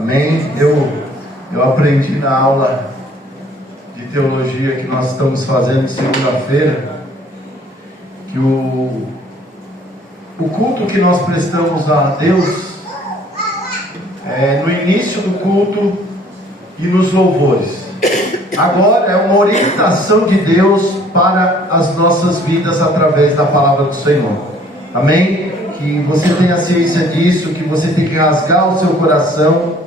Amém? Eu aprendi na aula de teologia que nós estamos fazendo segunda-feira que o culto que nós prestamos a Deus é no início do culto e nos louvores. Agora é uma orientação de Deus para as nossas vidas através da palavra do Senhor. Amém? Que você tenha ciência disso, que você tem que rasgar o seu coração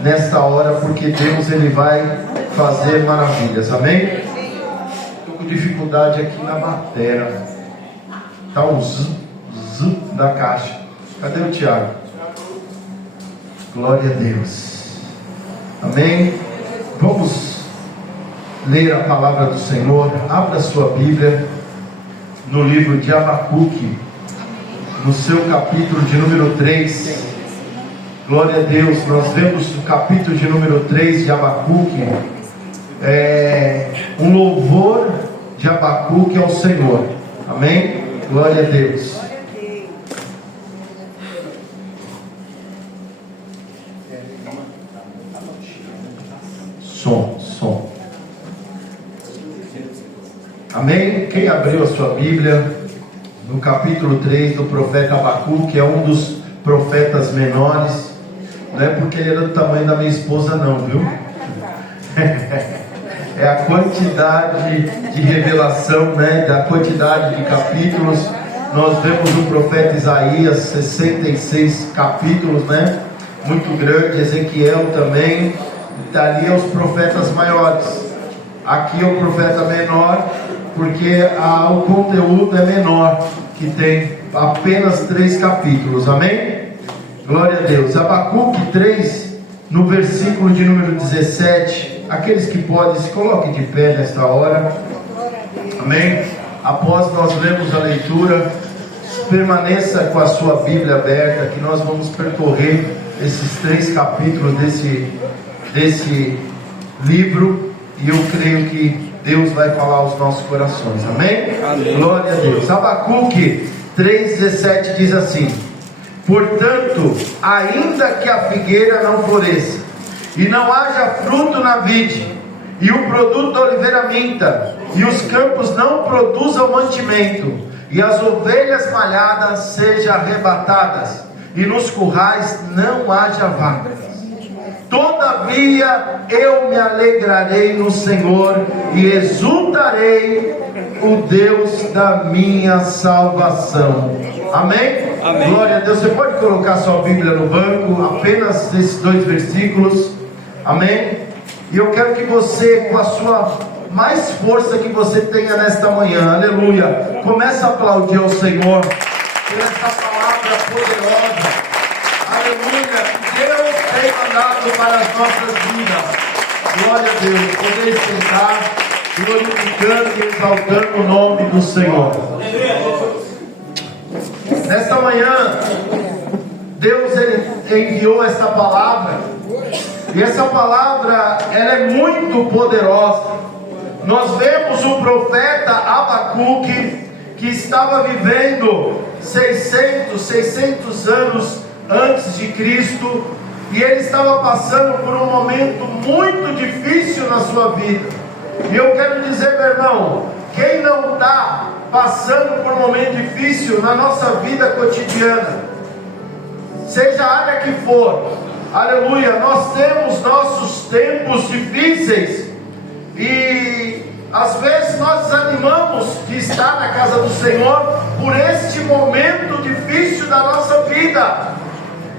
nesta hora, porque Deus ele vai fazer maravilhas. Amém? Estou com dificuldade aqui na bateria. Está um z da caixa. Cadê o Tiago? Glória a Deus. Amém? Vamos ler a palavra do Senhor. Abra sua Bíblia no livro de Abacuque, no seu capítulo de número 3. Glória a Deus. Nós vemos o capítulo de número 3 de Abacuque, um louvor de Abacuque ao Senhor. Amém? Glória a Deus. Som. Amém? Quem abriu a sua Bíblia no capítulo 3 do profeta Abacuque, que é um dos profetas menores, não é porque ele era do tamanho da minha esposa não, viu? É a quantidade de revelação, né? Da quantidade de capítulos. Nós vemos o profeta Isaías, 66 capítulos, né? Muito grande. Ezequiel também. Dali é os profetas maiores. Aqui é o profeta menor, porque o conteúdo é menor, que tem apenas 3 capítulos. Amém? Glória a Deus. Abacuque 3, no versículo de número 17. Aqueles que podem, se coloquem de pé nesta hora. Amém? Após nós lermos a leitura, permaneça com a sua Bíblia aberta, que nós vamos percorrer esses 3 capítulos desse livro, e eu creio que Deus vai falar aos nossos corações. Amém? Amém. Glória a Deus. Abacuque 3,17 diz assim: portanto, ainda que a figueira não floresça, e não haja fruto na vide, e o produto da oliveira minta, e os campos não produzam mantimento, e as ovelhas malhadas sejam arrebatadas, e nos currais não haja vacas, todavia eu me alegrarei no Senhor, e exultarei o Deus da minha salvação. Amém? Amém. Glória a Deus. Você pode colocar sua Bíblia no banco, apenas esses 2 versículos. Amém? E eu quero que você, com a sua mais força que você tenha nesta manhã, aleluia, comece a aplaudir ao Senhor por essa palavra poderosa. Aleluia. Deus tem mandado para as nossas vidas. Glória a Deus. Poder sentar, glorificando e exaltando o nome do Senhor. Nesta manhã, Deus ele enviou esta palavra. E essa palavra, ela é muito poderosa. Nós vemos o profeta Abacuque, que estava vivendo 600 anos antes de Cristo, e ele estava passando por um momento muito difícil na sua vida. E eu quero dizer, meu irmão, quem não está passando por um momento difícil na nossa vida cotidiana, seja a área que for, aleluia, nós temos nossos tempos difíceis, e às vezes nós desanimamos de estar na casa do Senhor por este momento difícil da nossa vida.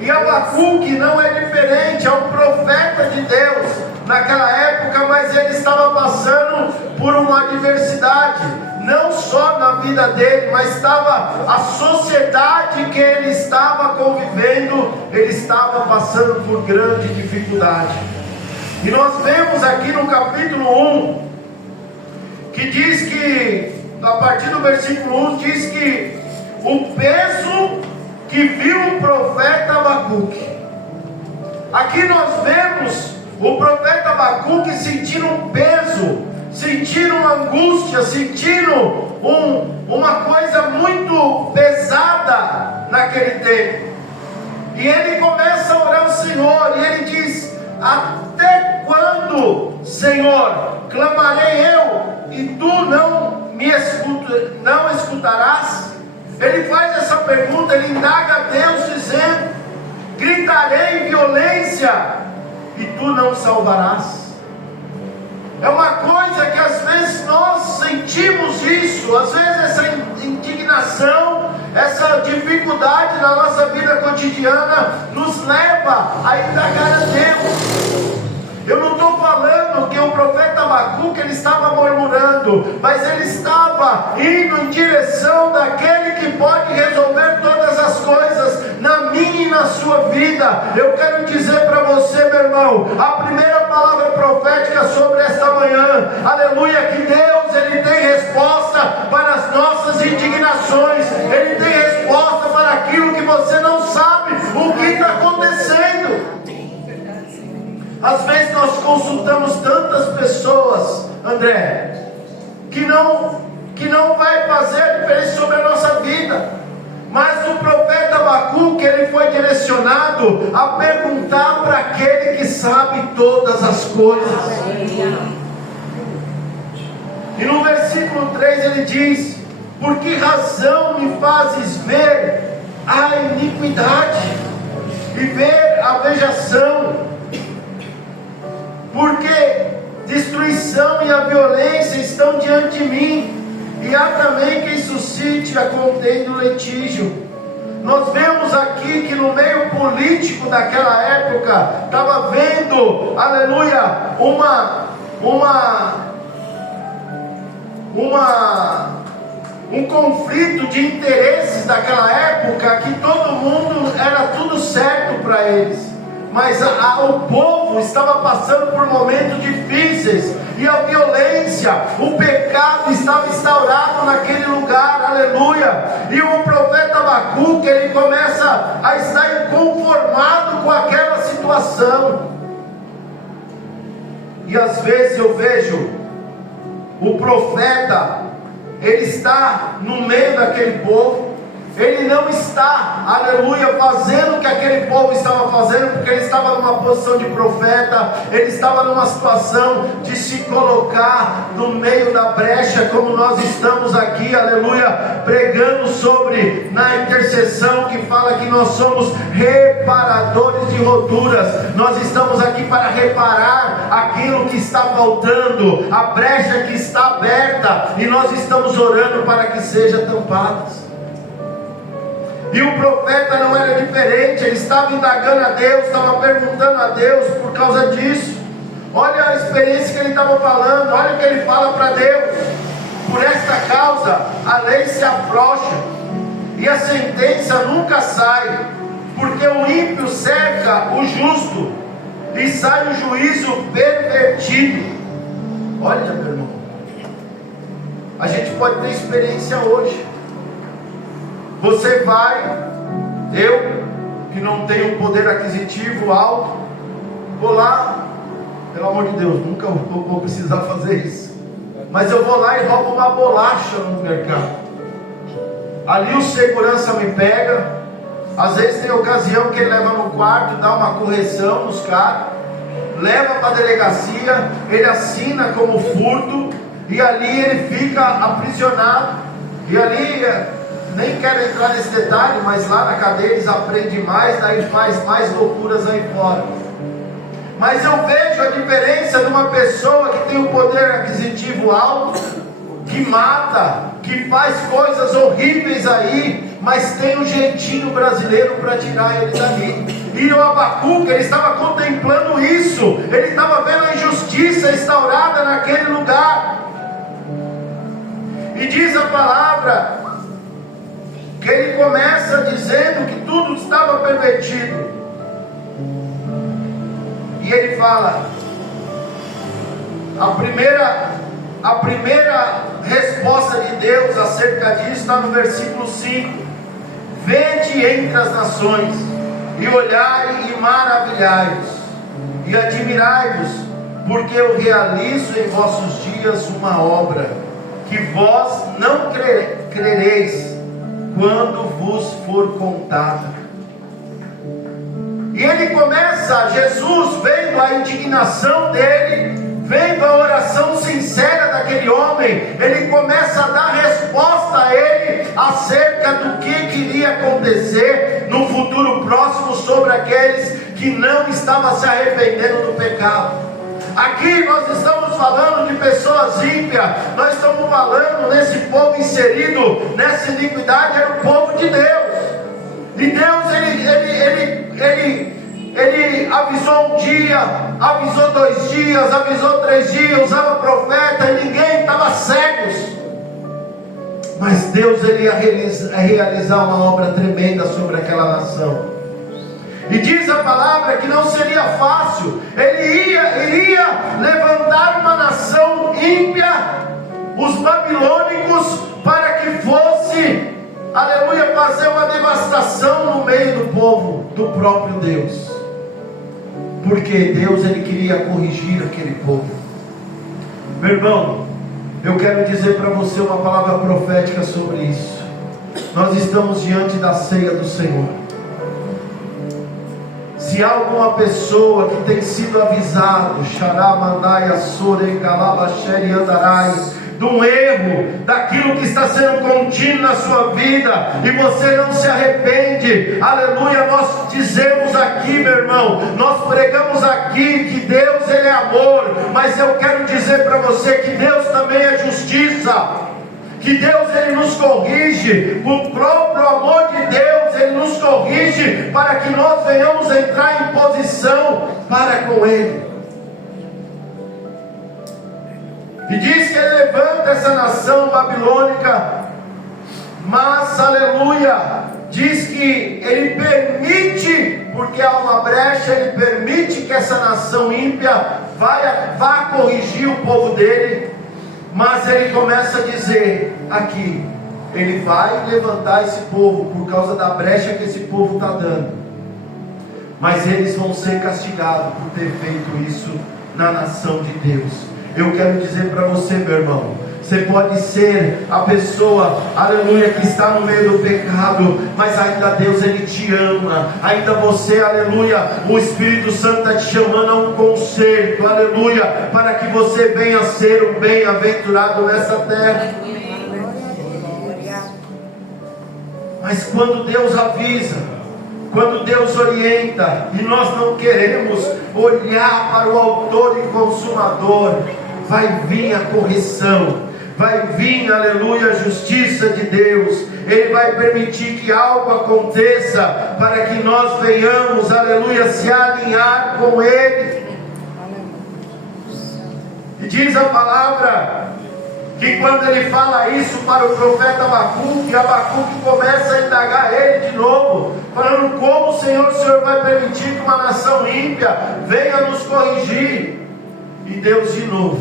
E Abacuque não é diferente, é um profeta de Deus naquela época, mas ele estava passando por uma adversidade, não só na vida dele, mas estava a sociedade que ele estava convivendo, ele estava passando por grande dificuldade. E nós vemos aqui no capítulo 1, que diz que, a partir do versículo 1, diz que o peso que viu o profeta Abacuque. Aqui nós vemos o profeta Abacuque sentindo um peso, sentindo uma angústia, sentindo uma coisa muito pesada naquele tempo. E ele começa a orar ao Senhor, e ele diz: até quando, Senhor, clamarei eu e tu não escutarás? Ele faz essa pergunta, ele indaga a Deus dizendo: gritarei em violência e tu não salvarás. É uma coisa que às vezes nós sentimos isso, às vezes essa indignação, essa dificuldade na nossa vida cotidiana nos leva a indagar a Deus. Eu não estou falando que o profeta Abacuque ele estava murmurando, mas ele estava indo em direção daquele que pode resolver todas as coisas na minha e na sua vida. Eu quero dizer para você, meu irmão, a primeira palavra profética sobre esta manhã, aleluia, que Deus ele tem resposta para as nossas indignações, ele tem resposta para aquilo que você não sabe o que está acontecendo. Às vezes nós consultamos tantas pessoas, André, que não vai fazer a diferença sobre a nossa vida. Mas o profeta Abacuque, ele foi direcionado a perguntar para aquele que sabe todas as coisas. E no versículo 3 ele diz: por que razão me fazes ver a iniquidade e ver a vejação? Porque destruição e a violência estão diante de mim, e há também quem suscite a contenda e o litígio. Nós vemos aqui que no meio político daquela época estava havendo, aleluia, um conflito de interesses daquela época, que todo mundo era tudo certo para eles. Mas o povo estava passando por momentos difíceis, e a violência, o pecado estava instaurado naquele lugar, aleluia. E o profeta Abacuque, ele começa a estar inconformado com aquela situação. E às vezes eu vejo o profeta, ele está no meio daquele povo, ele não está, aleluia, fazendo o que aquele povo estava fazendo, porque ele estava numa posição de profeta, ele estava numa situação de se colocar no meio da brecha, como nós estamos aqui, aleluia, pregando sobre, na intercessão, que fala que nós somos reparadores de roturas. Nós estamos aqui para reparar aquilo que está faltando, a brecha que está aberta, e nós estamos orando para que seja tampada. E o profeta não era diferente, ele estava indagando a Deus, estava perguntando a Deus por causa disso. Olha a experiência que ele estava falando, olha o que ele fala para Deus: por esta causa a lei se afrouxa, e a sentença nunca sai, porque o ímpio cerca o justo, e sai o juízo pervertido. Olha, meu irmão, a gente pode ter experiência hoje. Você vai, eu que não tenho um poder aquisitivo alto, vou lá, pelo amor de Deus, nunca vou precisar fazer isso, mas eu vou lá e roubo uma bolacha no mercado. Ali o segurança me pega, às vezes tem ocasião que ele leva no quarto, dá uma correção nos caras, leva para a delegacia, ele assina como furto, e ali ele fica aprisionado, e ali... nem quero entrar nesse detalhe, mas lá na cadeia eles aprendem mais, daí faz mais loucuras aí fora. Mas eu vejo a diferença de uma pessoa que tem um poder aquisitivo alto, que mata, que faz coisas horríveis aí, mas tem um jeitinho brasileiro para tirar ele dali. E o Abacuque, ele estava contemplando isso, ele estava vendo a injustiça instaurada naquele lugar. E diz a palavra que ele começa dizendo que tudo estava pervertido, e ele fala, a primeira resposta de Deus acerca disso está no versículo 5: vede entre as nações, e olhai e maravilhai-vos, e admirai-vos, porque eu realizo em vossos dias uma obra, que vós não crereis, quando vos for contada. E ele começa, Jesus vendo a a indignação dele, vendo a oração sincera daquele homem, ele começa a dar resposta a ele acerca do que queria acontecer no futuro próximo sobre aqueles que não estavam se arrependendo do pecado. Aqui nós estamos falando de pessoas ímpias, nós estamos falando nesse povo inserido nessa iniquidade, era o povo de Deus. E Deus ele avisou um dia, avisou 2 dias, avisou 3 dias, usava profeta e ninguém estava cegos. Mas Deus ele ia realizar uma obra tremenda sobre aquela nação. E diz a palavra que não seria fácil. Ele iria levantar uma nação ímpia, os babilônicos, para que fosse, aleluia, fazer uma devastação no meio do povo, do próprio Deus. Porque Deus ele queria corrigir aquele povo. Meu irmão, eu quero dizer para você uma palavra profética sobre isso. Nós estamos diante da ceia do Senhor. Se há alguma pessoa que tem sido avisado, de um erro, daquilo que está sendo contínuo na sua vida, e você não se arrepende, aleluia, nós dizemos aqui, meu irmão, nós pregamos aqui que Deus ele é amor, mas eu quero dizer para você que Deus também é justiça. Que Deus ele nos corrige, o próprio amor de Deus ele nos corrige para que nós venhamos entrar em posição para com Ele. E diz que Ele levanta essa nação babilônica, mas aleluia, diz que Ele permite, porque há uma brecha, Ele permite que essa nação ímpia vá corrigir o povo dele. Mas ele começa a dizer aqui, ele vai levantar esse povo por causa da brecha que esse povo está dando, mas eles vão ser castigados por ter feito isso na nação de Deus. Eu quero dizer para você, meu irmão, você pode ser a pessoa, aleluia, que está no meio do pecado, mas ainda Deus ele te ama, ainda você, aleluia, o Espírito Santo está te chamando a um conserto, aleluia, para que você venha ser um bem-aventurado nessa terra. Mas quando Deus avisa, quando Deus orienta, e nós não queremos olhar para o autor e consumador, vai vir a correção, vai vir, aleluia, a justiça de Deus. Ele vai permitir que algo aconteça para que nós venhamos, aleluia, se alinhar com Ele. E diz a palavra que quando ele fala isso para o profeta Abacuque, Abacuque começa a indagar ele de novo, falando como o Senhor vai permitir que uma nação ímpia venha nos corrigir. E Deus de novo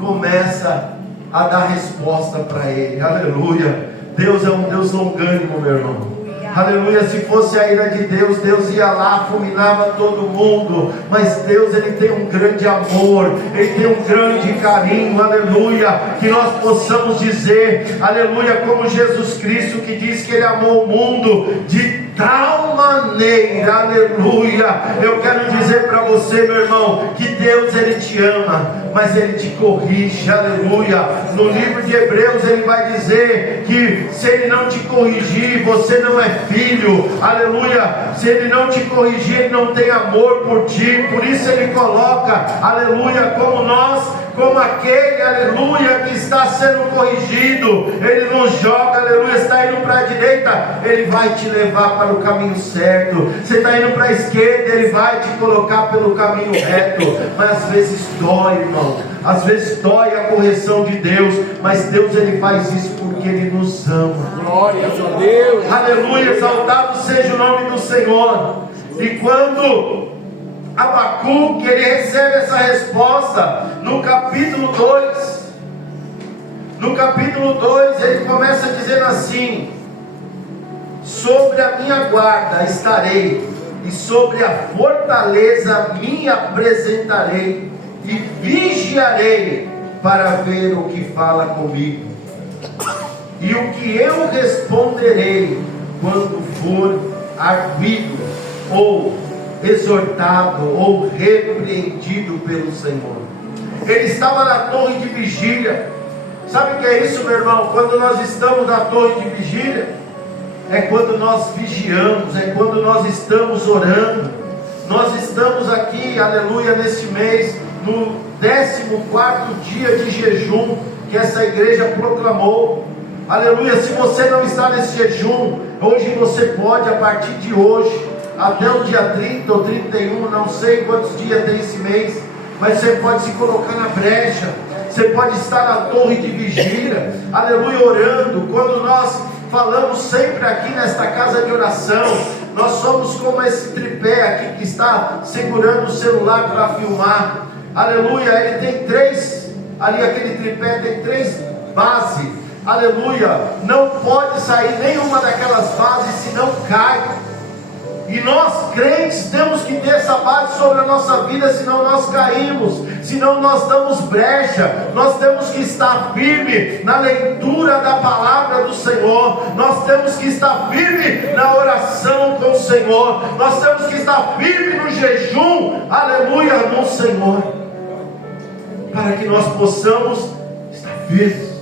começa a dar resposta para ele, aleluia. Deus é um Deus longânimo, meu irmão. Aleluia, se fosse a ira de Deus, Deus ia lá, fulminava todo mundo, mas Deus ele tem um grande amor, Ele tem um grande carinho, aleluia, que nós possamos dizer, aleluia, como Jesus Cristo que diz que Ele amou o mundo de tal maneira, aleluia. Eu quero dizer para você, meu irmão, que Deus ele te ama, mas Ele te corrige, aleluia. No livro de Hebreus ele vai dizer que se Ele não te corrigir, você não é filho, aleluia. Se Ele não te corrigir, Ele não tem amor por ti, por isso Ele coloca, aleluia, como aquele, aleluia, que está sendo corrigido. Ele não joga, aleluia, está indo para a direita, Ele vai te levar para o caminho certo. Você está indo para a esquerda, Ele vai te colocar pelo caminho reto. Mas às vezes dói, irmão, às vezes dói a correção de Deus, mas Deus ele faz isso porque Ele nos ama. Glória a Deus, aleluia, exaltado seja o nome do Senhor. E quando Abacuque ele recebe essa resposta no capítulo 2. No capítulo 2 ele começa dizendo assim: sobre a minha guarda estarei, e sobre a fortaleza me apresentarei, e vigiarei para ver o que fala comigo, e o que eu responderei quando for arguido ou exortado ou repreendido pelo Senhor. Ele estava na torre de vigília. Sabe o que é isso, meu irmão? Quando nós estamos na torre de vigília, é quando nós vigiamos, é quando nós estamos orando. Nós estamos aqui, aleluia, neste mês, no 14º dia de jejum que essa igreja proclamou. Aleluia. Se você não está nesse jejum, hoje você pode, a partir de hoje, até o dia 30 ou 31, não sei quantos dias tem esse mês, mas você pode se colocar na brecha. Você pode estar na torre de vigília, aleluia, orando. Quando nós falamos sempre aqui nesta casa de oração, nós somos como esse tripé aqui que está segurando o celular para filmar. Aleluia, ele tem três, ali aquele tripé tem três bases. Aleluia, não pode sair nenhuma daquelas bases senão cai. E nós crentes temos que ter essa base sobre a nossa vida, senão nós caímos, senão nós damos brecha. Nós temos que estar firme na leitura da palavra do Senhor, nós temos que estar firme na oração com o Senhor, nós temos que estar firme no jejum, aleluia, no Senhor, para que nós possamos estar firmes.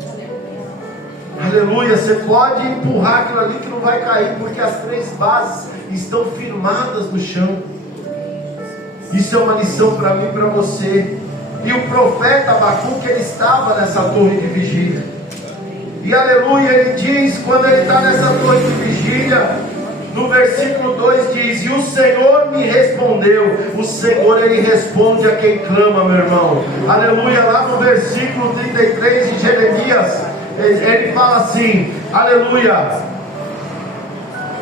Aleluia, você pode empurrar aquilo ali que não vai cair, porque as três bases estão firmadas no chão. Isso é uma lição para mim e para você. E o profeta Abacuque, ele estava nessa torre de vigília. E aleluia, ele diz, quando ele está nessa torre de vigília, no versículo 2 diz: e o Senhor me respondeu. O Senhor, ele responde a quem clama, meu irmão. Aleluia, lá no versículo 33 de Jeremias, ele fala assim, aleluia: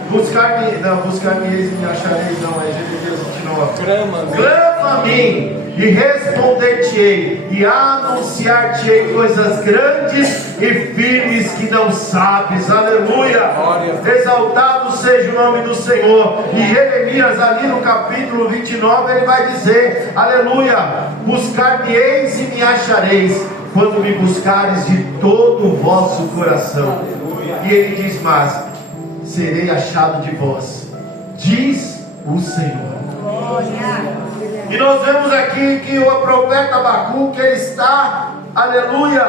buscar-me-eis e me achareis, não, é Jeremias 29. Clama a mim e responder-te-ei, e anunciar-te-ei coisas grandes e firmes que não sabes. Aleluia, exaltado seja o nome do Senhor. E Jeremias, ali no capítulo 29, ele vai dizer, aleluia: buscar-me-eis e me achareis, quando me buscares de todo o vosso coração. E ele diz mais: serei achado de vós, diz o Senhor. E nós vemos aqui que o profeta Abacuque, ele está, aleluia,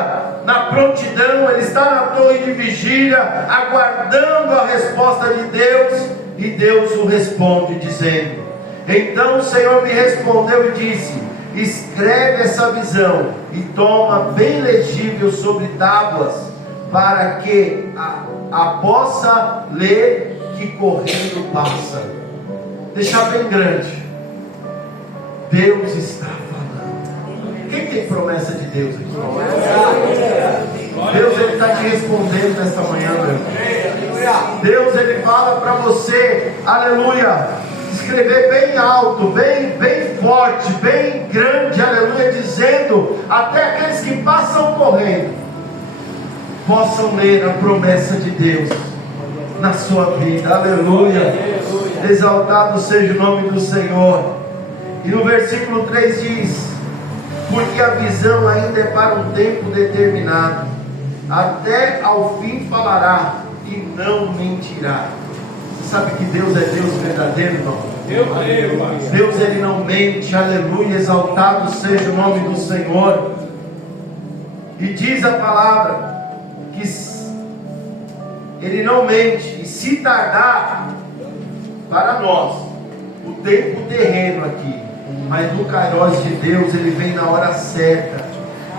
na prontidão, ele está na torre de vigília, aguardando a resposta de Deus, e Deus o responde dizendo: então o Senhor me respondeu e disse: escreve essa visão e toma bem legível sobre tábuas, para que a possa ler, que correndo passa. Deixar bem grande. Deus está falando. Quem tem promessa de Deus aqui? Deus, ele está te respondendo nesta manhã, meu irmão. Deus, ele fala para você, aleluia, escrever bem alto, bem forte, bem grande, aleluia, dizendo, até aqueles que passam correndo possam ler a promessa de Deus na sua vida. Aleluia, exaltado seja o nome do Senhor. E no versículo 3 diz: porque a visão ainda é para um tempo determinado, até ao fim falará e não mentirá. Você sabe que Deus é Deus verdadeiro, irmão? Deus, ele não mente. Aleluia, exaltado seja o nome do Senhor. E diz a palavra que ele não mente, e se tardar, para nós, o tempo terreno aqui, mas no Kairos de Deus, ele vem na hora certa.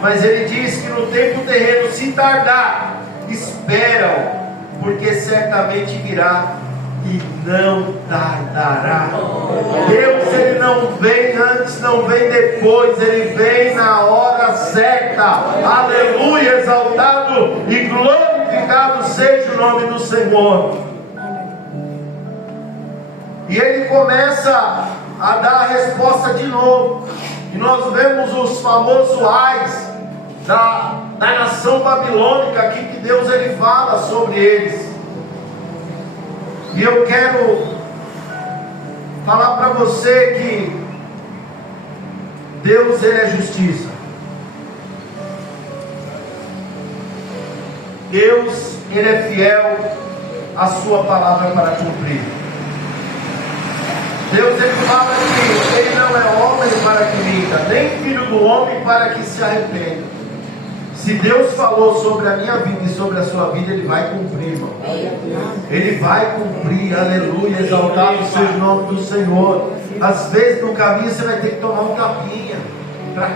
Mas ele diz que no tempo terreno, se tardar, espera-o, porque certamente virá e não tardará. Deus, ele não vem antes, não vem depois, ele vem na hora certa. Aleluia, exaltado e glorificado seja o nome do Senhor. E ele começa a dar a resposta de novo. E nós vemos os famosos ais da nação babilônica aqui, que Deus, ele fala sobre eles. E eu quero falar para você que Deus, ele é justiça. Deus, ele é fiel à sua palavra para cumprir. Deus ele fala que Ele não é homem para que minta, nem filho do homem para que se arrependa. Se Deus falou sobre a minha vida e sobre a sua vida, Ele vai cumprir, irmão. Ele vai cumprir, aleluia, exaltado seja o nome do Senhor. Às vezes no caminho você vai ter que tomar um tapinha, para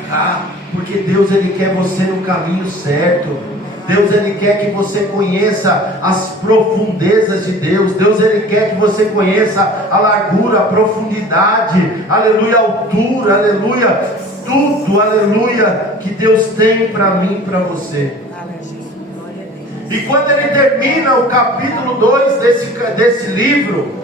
cá, porque Deus ele quer você no caminho certo. Deus ele quer que você conheça as profundezas de Deus. Deus ele quer que você conheça a largura, a profundidade, aleluia, a altura, aleluia, tudo, aleluia, que Deus tem para mim e para você. E quando ele termina o capítulo 2 desse livro,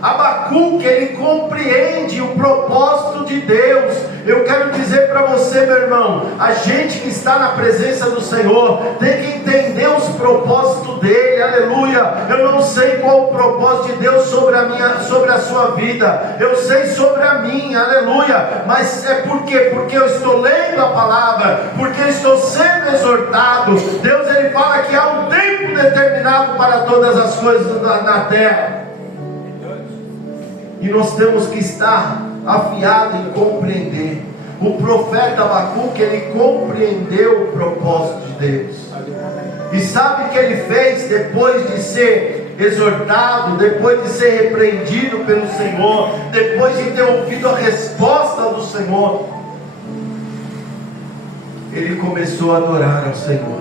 Abacuque, ele compreende o propósito de Deus. Eu quero dizer para você, meu irmão, a gente que está na presença do Senhor tem que entender os propósitos dele, aleluia. Eu não sei qual o propósito de Deus sobre a sua vida, eu sei sobre a minha, aleluia. Mas é por quê? Porque eu estou lendo a palavra, porque eu estou sendo exortado. Deus ele fala que há um tempo determinado para todas as coisas na terra. E nós temos que estar afiados em compreender. O profeta Abacuque, ele compreendeu o propósito de Deus. E sabe o que ele fez depois de ser exortado, depois de ser repreendido pelo Senhor, depois de ter ouvido a resposta do Senhor? Ele começou a adorar ao Senhor.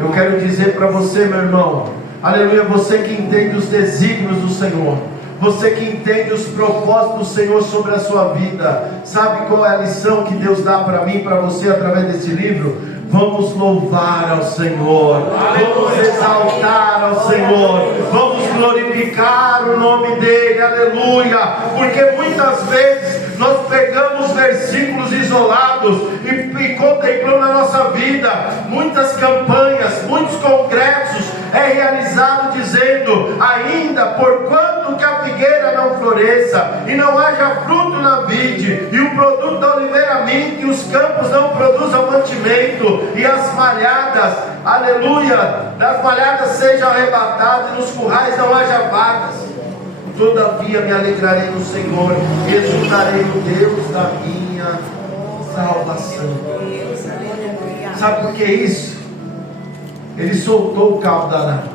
Eu quero dizer para você, meu irmão, aleluia, você que entende os desígnios do Senhor, você que entende os propósitos do Senhor sobre a sua vida, sabe qual é a lição que Deus dá para mim e para você através desse livro? Vamos louvar ao Senhor, vamos exaltar ao Senhor, vamos glorificar o nome dEle, aleluia, porque muitas vezes nós pegamos versículos isolados e contemplamos na nossa vida, muitas campanhas, muitos congressos é realizado dizendo: ainda porquanto que a figueira não floresça e não haja fruto na vide, e o produto da oliveira minte, e os campos não produzam mantimento, e as malhadas, aleluia, das malhadas sejam arrebatadas, e nos currais não haja vacas, todavia me alegrarei no Senhor, e exultarei no Deus da minha salvação. Sabe por que isso? Ele soltou o cabo da nave,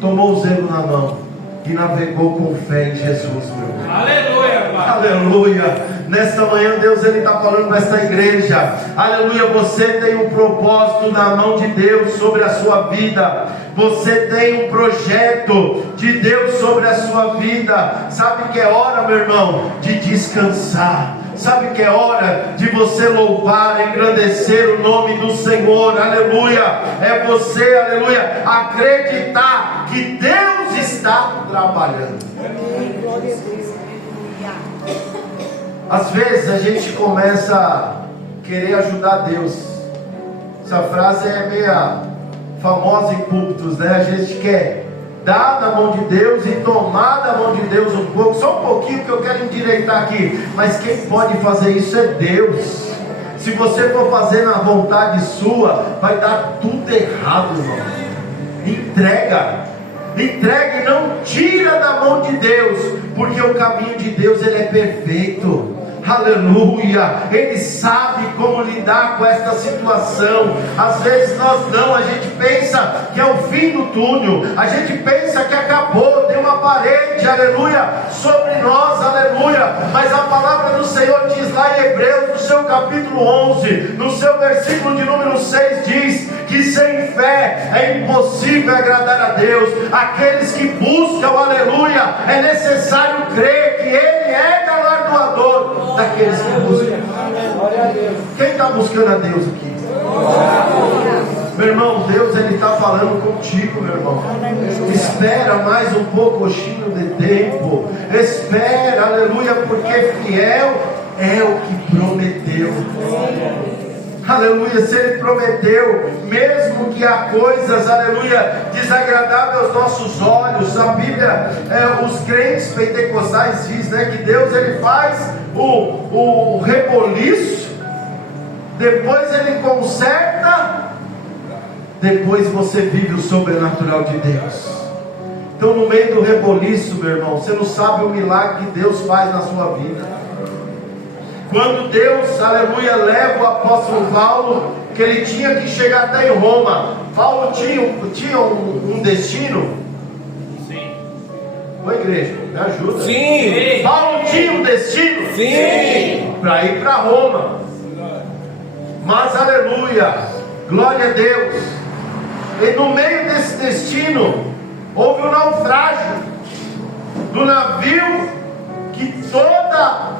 tomou o zelo na mão e navegou com fé em Jesus, meu irmão. Aleluia, Pai. Aleluia. Nesta manhã Deus ele está falando para esta igreja, aleluia, você tem um propósito na mão de Deus sobre a sua vida. Você tem um projeto de Deus sobre a sua vida. Sabe que é hora, meu irmão, de descansar. Sabe que é hora de você louvar, engrandecer o nome do Senhor, aleluia. É você, aleluia, acreditar que Deus está trabalhando. Às vezes a gente começa a querer ajudar Deus. Essa frase é meia famosa em púlpitos, né? A gente quer dar na mão de Deus e tomar da mão de Deus um pouco, só um pouquinho, que eu quero endireitar aqui. Mas quem pode fazer isso é Deus. Se você for fazer na vontade sua, vai dar tudo errado, irmão. Entrega e não tira da mão de Deus, porque o caminho de Deus ele é perfeito. Aleluia, Ele sabe como lidar com esta situação. Às vezes nós não, a gente pensa que é o fim do túnel, a gente pensa que acabou, tem uma parede, aleluia, sobre nós, aleluia. Mas a palavra do Senhor diz lá em Hebreus, no seu capítulo 11, no seu versículo de número 6, diz que sem fé é impossível agradar a Deus. Aqueles que buscam, aleluia, é necessário crer que Ele é galardoador daqueles que buscam. Quem está buscando a Deus aqui? Meu irmão, Deus ele está falando contigo, meu irmão. Espera mais um pouquinho de tempo. Espera, aleluia, porque fiel é o que prometeu. Aleluia, se Ele prometeu, mesmo que há coisas, aleluia, desagradáveis aos nossos olhos. A Bíblia, os crentes pentecostais diz, né, que Deus ele faz o reboliço, depois Ele conserta, depois você vive o sobrenatural de Deus. Então, no meio do reboliço, meu irmão, você não sabe o milagre que Deus faz na sua vida. Quando Deus, aleluia, leva o apóstolo Paulo, que ele tinha que chegar até em Roma. Paulo tinha um destino? Sim. Ô igreja, me ajuda. Sim. Paulo tinha um destino? Sim. Para ir para Roma. Mas, aleluia, glória a Deus. E no meio desse destino, houve um naufrágio do navio, que toda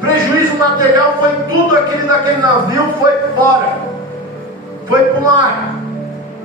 prejuízo material foi tudo daquele navio, foi fora, foi para o mar.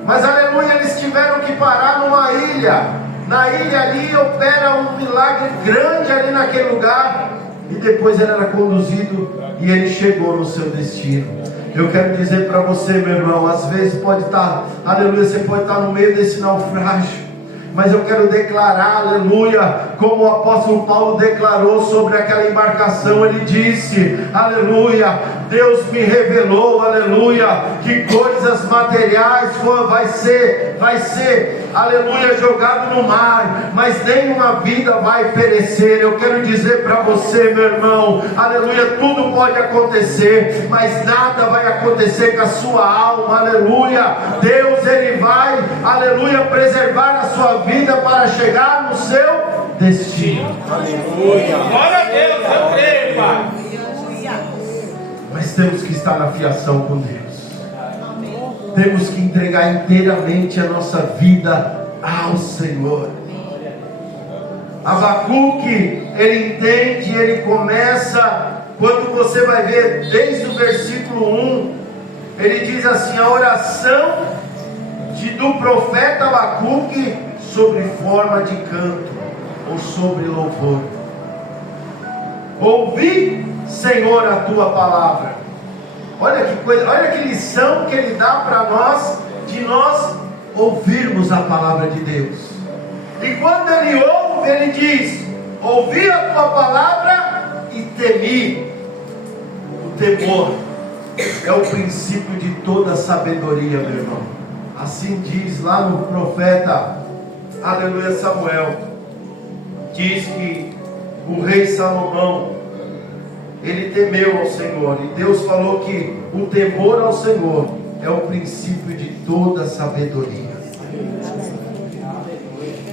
Mas aleluia, eles tiveram que parar numa ilha. Na ilha ali opera um milagre grande ali naquele lugar, e depois ele era conduzido e ele chegou no seu destino. Eu quero dizer para você, meu irmão, às vezes pode estar, aleluia, você pode estar no meio desse naufrágio, mas eu quero declarar, aleluia, como o apóstolo Paulo declarou sobre aquela embarcação. Ele disse, aleluia, Deus me revelou, aleluia, que coisas materiais vai ser, aleluia, jogado no mar, mas nenhuma vida vai perecer. Eu quero dizer para você, meu irmão, aleluia, tudo pode acontecer, mas nada vai acontecer com a sua alma, aleluia. Deus, ele vai, aleluia, preservar a sua vida para chegar no seu destino. Aleluia. Glória a Deus, eu creio, Pai. Mas temos que estar na fiação com Deus. Temos que entregar inteiramente a nossa vida ao Senhor. Abacuque, ele entende, ele começa, quando você vai ver desde o versículo 1, ele diz assim: a oração do profeta Abacuque sobre forma de canto, ou sobre louvor. Ouvi, Senhor, a tua palavra. Olha que coisa, olha que lição que ele dá para nós, de nós ouvirmos a palavra de Deus. E quando ele ouve, ele diz: ouvi a tua palavra e temi. O temor é o princípio de toda sabedoria, meu irmão. Assim diz lá no profeta, aleluia, Samuel. Diz que o rei Salomão, ele temeu ao Senhor, e Deus falou que o temor ao Senhor é o princípio de toda sabedoria.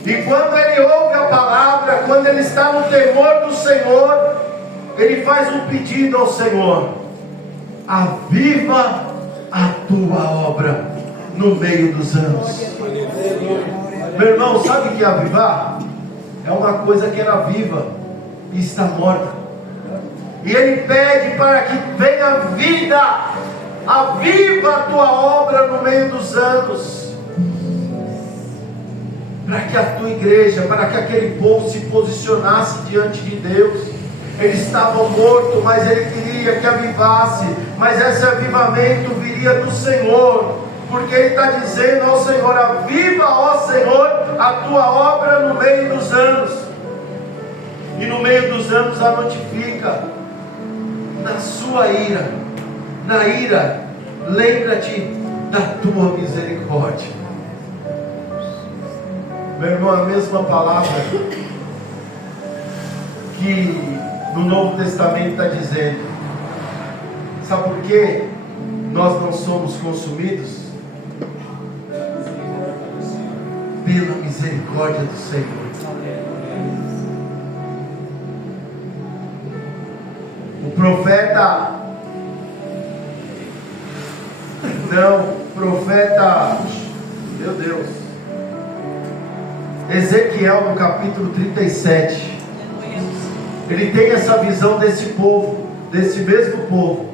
E quando ele ouve a palavra, quando ele está no temor do Senhor, ele faz um pedido ao Senhor: aviva a tua obra no meio dos anos. Meu irmão, sabe o que é avivar? É uma coisa que era viva e está morta. E ele pede para que venha vida, aviva a tua obra no meio dos anos, para que a tua igreja, para que aquele povo se posicionasse diante de Deus. Eles estavam mortos, mas ele queria que avivasse, mas esse avivamento viria do Senhor, porque ele está dizendo ao Senhor: aviva, ó Senhor, a tua obra no meio dos anos. E no meio dos anos a notifica. Na sua ira, na ira, lembra-te da tua misericórdia. Meu irmão, a mesma palavra que no Novo Testamento está dizendo. Sabe por quê nós não somos consumidos? Pela misericórdia do Senhor. O profeta meu Deus, Ezequiel, no capítulo 37, ele tem essa visão desse povo, desse mesmo povo.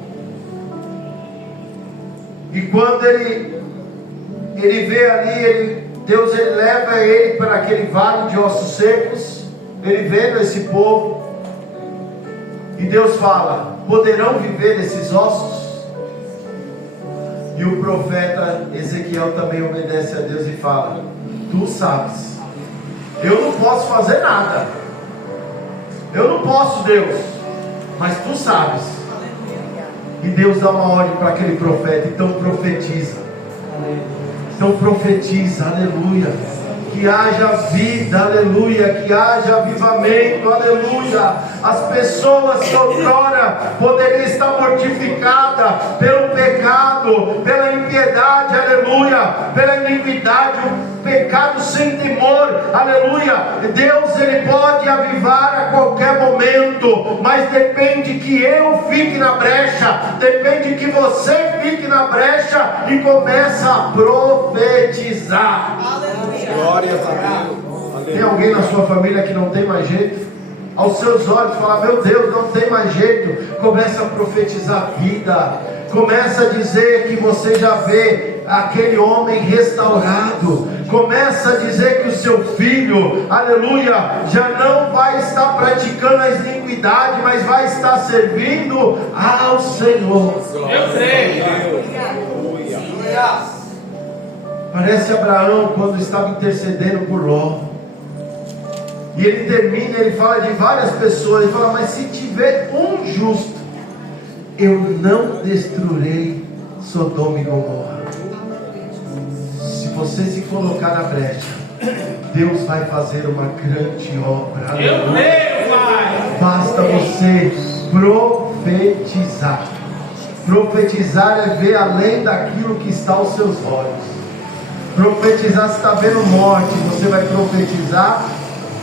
E quando ele vê ali, Deus ele leva ele para aquele vale de ossos secos, ele vendo esse povo, e Deus fala: poderão viver esses ossos? E o profeta Ezequiel também obedece a Deus e fala: tu sabes, eu não posso fazer nada, eu não posso, Deus, mas tu sabes. E Deus dá uma ordem para aquele profeta: então profetiza. Então profetiza, aleluia. Que haja vida, aleluia. Que haja avivamento, aleluia. As pessoas que outrora poderiam estar mortificadas pelo pecado, pela impiedade, aleluia, pela iniquidade, o pecado sem temor, aleluia. Deus, Ele pode avivar a qualquer momento, mas depende que eu fique na brecha, depende que você fique na brecha e comece a profetizar. Glória a Deus. Tem alguém na sua família que não tem mais jeito? Aos seus olhos, falar: meu Deus, não tem mais jeito. Começa a profetizar vida. Começa a dizer que você já vê aquele homem restaurado. Começa a dizer que o seu filho, aleluia, já não vai estar praticando a iniquidade, mas vai estar servindo ao Senhor. Eu creio. Parece Abraão quando estava intercedendo por Ló. E ele termina, ele fala de várias pessoas. Ele fala: mas se tiver um justo, eu não destruirei Sodoma e Gomorra. Se você se colocar na brecha, Deus vai fazer uma grande obra. Eu creio, Pai. Basta você profetizar. Profetizar é ver além daquilo que está aos seus olhos. Profetizar, se está vendo morte, você vai profetizar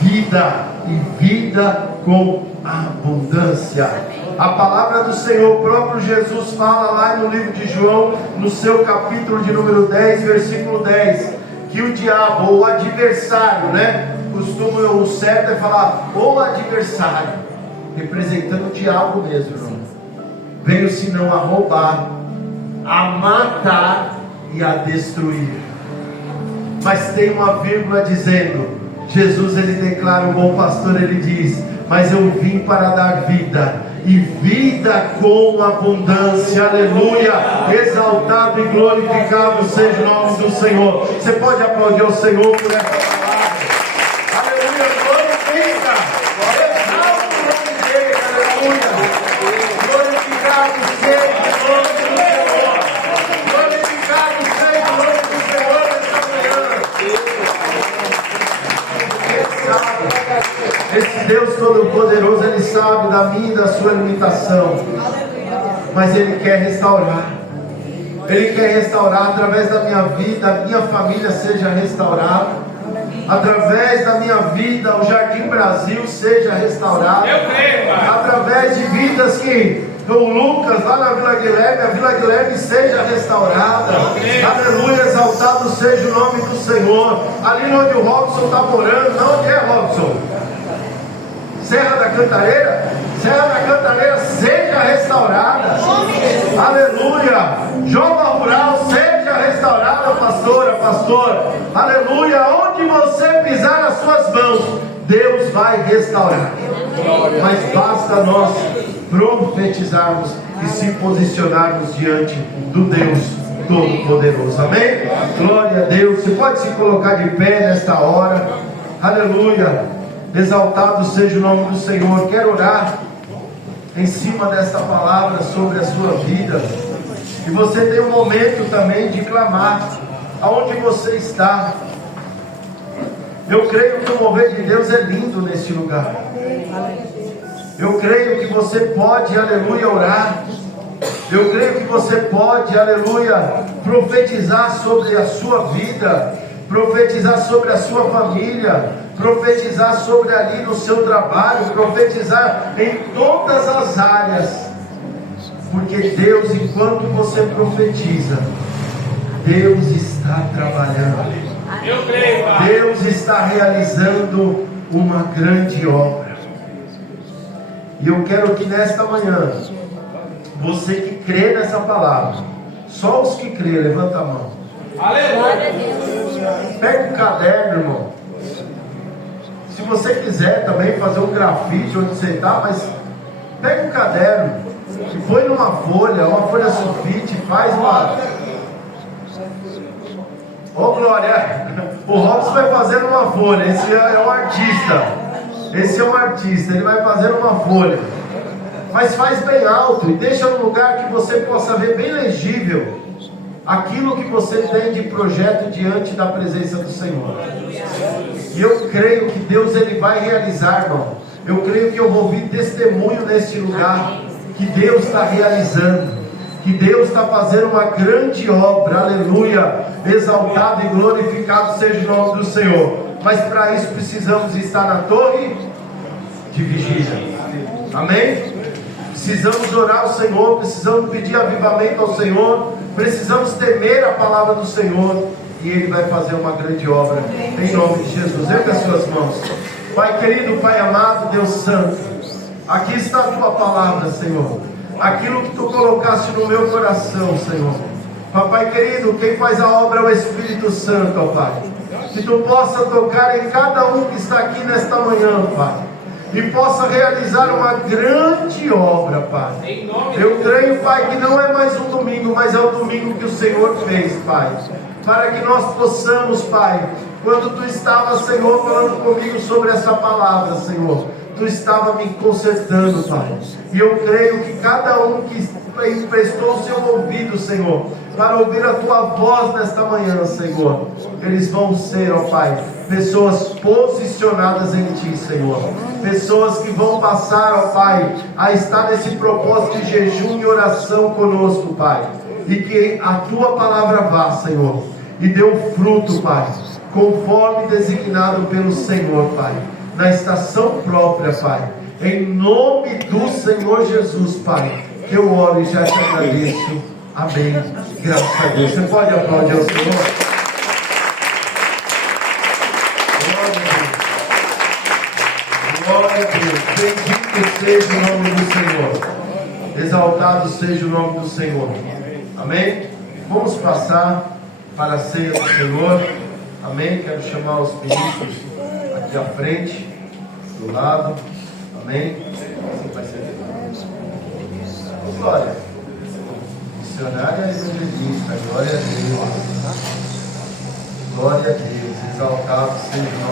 vida, e vida com abundância. A palavra do Senhor, o próprio Jesus fala lá no livro de João, no seu capítulo de número 10, versículo 10, que o diabo, ou o adversário, né? O certo é falar o adversário, representando o diabo mesmo, irmão. Veio senão a roubar, a matar e a destruir. Mas tem uma vírgula dizendo, Jesus, ele declara, o bom pastor, ele diz: mas eu vim para dar vida, e vida com abundância. Aleluia. Exaltado e glorificado seja o nome do Senhor. Você pode aplaudir o Senhor por essa palavra. Aleluia. Glorifica, exalta o nome dele. Aleluia. Glorificado seja o nome do Senhor. Glorificado seja o nome do Senhor nesta manhã. Esse Deus Todo-Poderoso, Ele sabe da minha e da sua limitação, mas Ele quer restaurar. Ele quer restaurar através da minha vida, a minha família seja restaurada, através da minha vida, o Jardim Brasil seja restaurado, através de vidas que o Lucas lá na Vila Guilherme, a Vila Guilherme seja restaurada. Aleluia, exaltado seja o nome do Senhor. Ali onde o Robson está morando, não, onde é, Robson? Serra da Cantareira? Serra da Cantareira seja restaurada. Aleluia. Joga Rural seja restaurada, pastora, pastor. Aleluia. Onde você pisar as suas mãos, Deus vai restaurar. Mas basta nós profetizarmos e se posicionarmos diante do Deus Todo-Poderoso. Amém? Glória a Deus. Você pode se colocar de pé nesta hora. Aleluia. Exaltado seja o nome do Senhor. Quero orar em cima desta palavra sobre a sua vida. E você tem um momento também de clamar aonde você está. Eu creio que o mover de Deus é lindo neste lugar. Eu creio que você pode, aleluia, orar. Eu creio que você pode, aleluia, profetizar sobre a sua vida, profetizar sobre a sua família, profetizar sobre ali no seu trabalho, profetizar em todas as áreas. Porque Deus, enquanto você profetiza, Deus está trabalhando. Eu creio, Pai. Deus está realizando uma grande obra. E eu quero que nesta manhã, você que crê nessa palavra, só os que crê, levanta a mão. Aleluia. Pega um caderno, irmão. Se você quiser também fazer um grafite onde você está, mas pega um caderno e põe numa folha sulfite, faz uma... Ô glória, o Robson vai fazer uma folha. Esse é um artista. Esse é um artista, ele vai fazer uma folha. Mas faz bem alto e deixa num lugar que você possa ver bem legível aquilo que você tem de projeto diante da presença do Senhor. E eu creio que Deus ele vai realizar, irmão. Eu creio que eu vou ouvir testemunho neste lugar, que Deus está realizando, que Deus está fazendo uma grande obra, aleluia, exaltado e glorificado seja o nome do Senhor. Mas para isso precisamos estar na torre de vigília, amém? Precisamos orar ao Senhor, precisamos pedir avivamento ao Senhor, precisamos temer a palavra do Senhor, e Ele vai fazer uma grande obra, em nome de Jesus. Erga as suas mãos. Pai querido, Pai amado, Deus santo, aqui está a Tua palavra, Senhor, aquilo que Tu colocaste no meu coração, Senhor. Papai querido, quem faz a obra é o Espírito Santo, ó Pai. Que Tu possa tocar em cada um que está aqui nesta manhã, Pai, e possa realizar uma grande obra, Pai. Eu creio, Pai, que não é mais um domingo, mas é o domingo que o Senhor fez, Pai, para que nós possamos, Pai, quando Tu estavas, Senhor, falando comigo sobre essa palavra, Senhor, Tu estava me consertando, Pai, e eu creio que cada um que emprestou o seu ouvido, Senhor, para ouvir a Tua voz nesta manhã, Senhor, eles vão ser, ó Pai, pessoas posicionadas em Ti, Senhor, pessoas que vão passar, ó Pai, a estar nesse propósito de jejum e oração conosco, Pai, e que a Tua palavra vá, Senhor, e dê um fruto, Pai, conforme designado pelo Senhor, Pai, na estação própria, Pai, em nome do Senhor Jesus, Pai, que eu oro e já te agradeço, amém, graças a Deus. Você pode aplaudir ao Senhor? Glória a Deus, bendito seja o nome do Senhor, exaltado seja o nome do Senhor, amém? Vamos passar para a ceia do Senhor, amém? Quero chamar os ministros aqui à frente, do lado, amém? Assim vai ser. Glória, missionária e evangelista, glória a Deus, exaltado seja o nome.